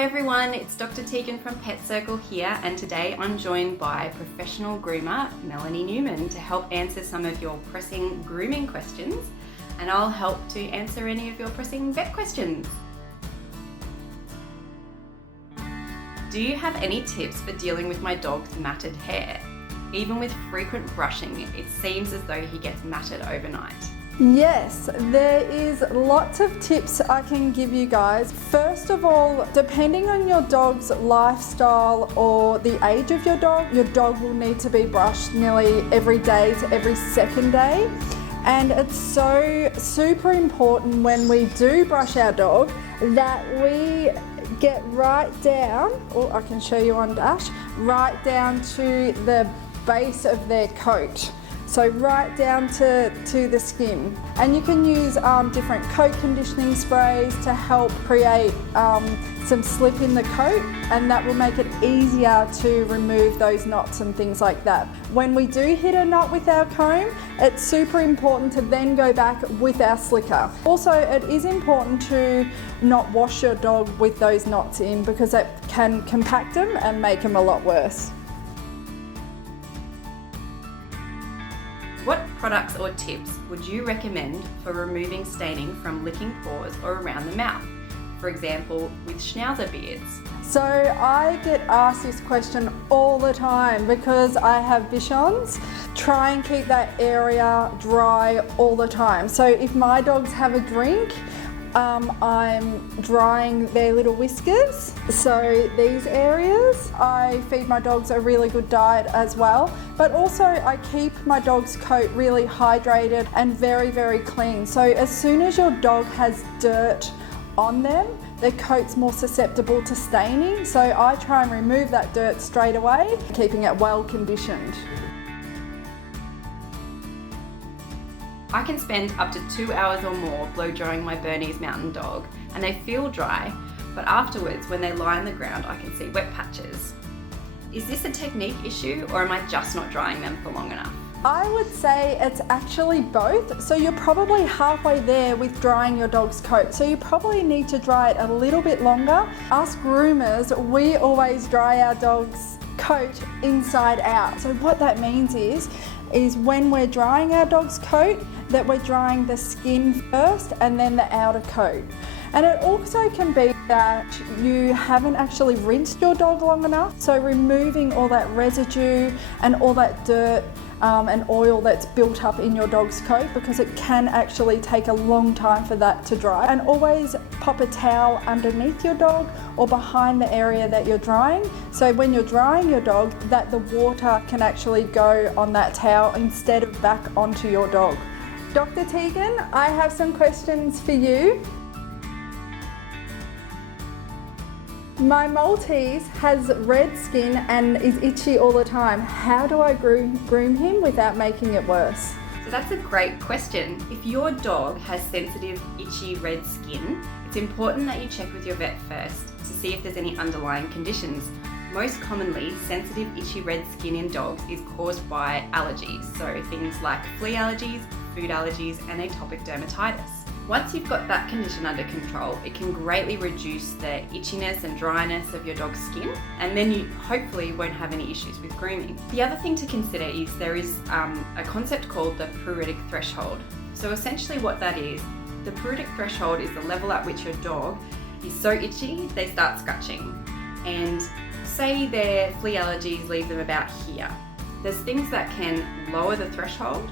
Hi everyone, it's Dr. Teagan from Pet Circle here, and today I'm joined by professional groomer Melanie Newman to help answer some of your pressing grooming questions, and I'll help to answer any of your pressing vet questions. Do you have any tips for dealing with my dog's matted hair? Even with frequent brushing, it seems as though he gets matted overnight. Yes, there is lots of tips I can give you guys. First of all, depending on your dog's lifestyle or the age of your dog will need to be brushed nearly every day to every second day. And it's so super important when we do brush our dog that we get right down, or I can show you on Dash, right down to the base of their coat. So right down to the skin. And you can use different coat conditioning sprays to help create some slip in the coat, and that will make it easier to remove those knots and things like that. When we do hit a knot with our comb, it's super important to then go back with our slicker. Also, it is important to not wash your dog with those knots in, because it can compact them and make them a lot worse. What products or tips would you recommend for removing staining from licking paws or around the mouth? For example, with schnauzer beards. So I get asked this question all the time because I have Bichons. Try and keep that area dry all the time. So if my dogs have a drink, I'm drying their little whiskers. So these areas, I feed my dogs a really good diet as well. But also I keep my dog's coat really hydrated and very, very clean. So as soon as your dog has dirt on them, their coat's more susceptible to staining. So I try and remove that dirt straight away, keeping it well conditioned. I can spend up to 2 hours or more blow drying my Bernese Mountain Dog, and they feel dry, but afterwards when they lie on the ground I can see wet patches. Is this a technique issue, or am I just not drying them for long enough? I would say it's actually both. So you're probably halfway there with drying your dog's coat. So you probably need to dry it a little bit longer. Us groomers, we always dry our dog's coat inside out. So what that means is when we're drying our dog's coat, that we're drying the skin first and then the outer coat. And it also can be that you haven't actually rinsed your dog long enough. So removing all that residue and all that dirt and oil that's built up in your dog's coat, because it can actually take a long time for that to dry. And always pop a towel underneath your dog or behind the area that you're drying. So when you're drying your dog, that the water can actually go on that towel instead of back onto your dog. Dr. Teagan, I have some questions for you. My Maltese has red skin and is itchy all the time. How do I groom him without making it worse? So that's a great question. If your dog has sensitive, itchy red skin, it's important that you check with your vet first to see if there's any underlying conditions. Most commonly, sensitive, itchy red skin in dogs is caused by allergies, so things like flea allergies, food allergies, and atopic dermatitis. Once you've got that condition under control, it can greatly reduce the itchiness and dryness of your dog's skin, and then you hopefully won't have any issues with grooming. The other thing to consider is there is a concept called the pruritic threshold. So essentially what that is, the pruritic threshold is the level at which your dog is so itchy they start scratching. And say their flea allergies leave them about here. There's things that can lower the threshold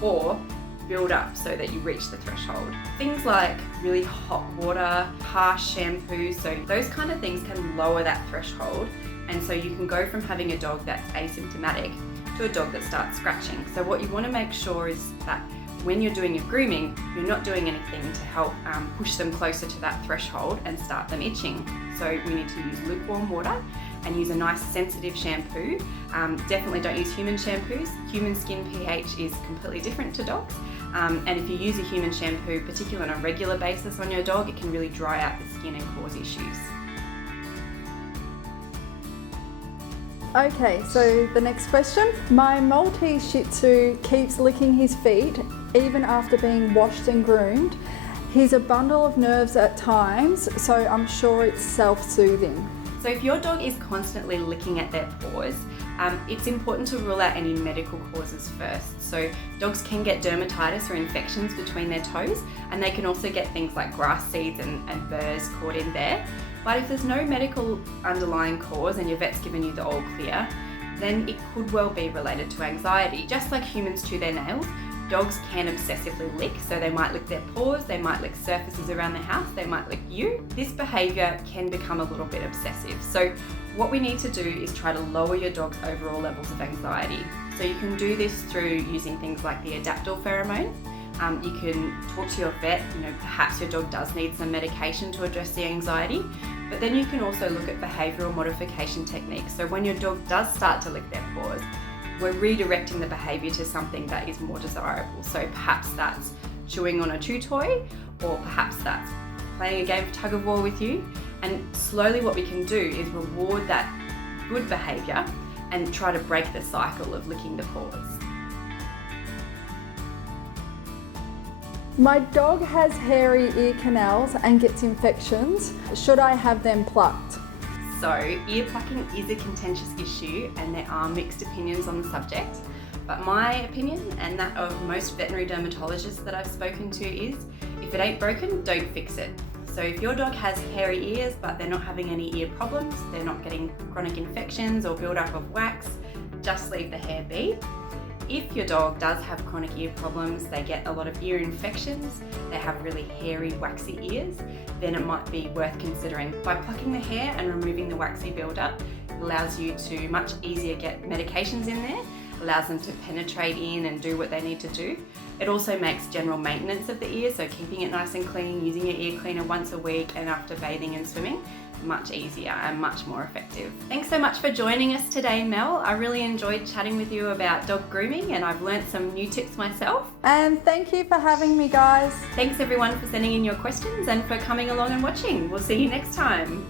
or build up so that you reach the threshold. Things like really hot water, harsh shampoo, so those kind of things can lower that threshold, and so you can go from having a dog that's asymptomatic to a dog that starts scratching. So what you want to make sure is that when you're doing your grooming, you're not doing anything to help push them closer to that threshold and start them itching. So we need to use lukewarm water and use a nice sensitive shampoo. Definitely don't use human shampoos. Human skin pH is completely different to dogs. And if you use a human shampoo, particularly on a regular basis on your dog, it can really dry out the skin and cause issues. Okay, so the next question. My Maltese Shih Tzu keeps licking his feet even after being washed and groomed, He's a bundle of nerves at times, so I'm sure it's self-soothing. So if your dog is constantly licking at their paws, it's important to rule out any medical causes first. So dogs can get dermatitis or infections between their toes, and they can also get things like grass seeds and burrs caught in there. But if there's no medical underlying cause and your vet's given you the all clear, then it could well be related to anxiety. Just like humans chew their nails, dogs can obsessively lick, so they might lick their paws, they might lick surfaces around the house, they might lick you. This behaviour can become a little bit obsessive. So what we need to do is try to lower your dog's overall levels of anxiety. So you can do this through using things like the adaptyl pheromone. You can talk to your vet, perhaps your dog does need some medication to address the anxiety, but then you can also look at behavioural modification techniques. So when your dog does start to lick their paws, we're redirecting the behaviour to something that is more desirable. So perhaps that's chewing on a chew toy, or perhaps that's playing a game of tug of war with you. And slowly what we can do is reward that good behaviour and try to break the cycle of licking the paws. My dog has hairy ear canals and gets infections. Should I have them plucked? So ear plucking is a contentious issue and there are mixed opinions on the subject, but my opinion and that of most veterinary dermatologists that I've spoken to is, if it ain't broken, don't fix it. So if your dog has hairy ears but they're not having any ear problems, they're not getting chronic infections or build-up of wax, just leave the hair be. If your dog does have chronic ear problems, they get a lot of ear infections, they have really hairy, waxy ears, then it might be worth considering. By plucking the hair and removing the waxy buildup, it allows you to much easier get medications in there, allows them to penetrate in and do what they need to do. It also makes general maintenance of the ear, so keeping it nice and clean, using your ear cleaner once a week and after bathing and swimming, much easier and much more effective. Thanks so much for joining us today, Mel. I really enjoyed chatting with you about dog grooming and I've learnt some new tips myself. And thank you for having me, guys. Thanks everyone for sending in your questions and for coming along and watching. We'll see you next time.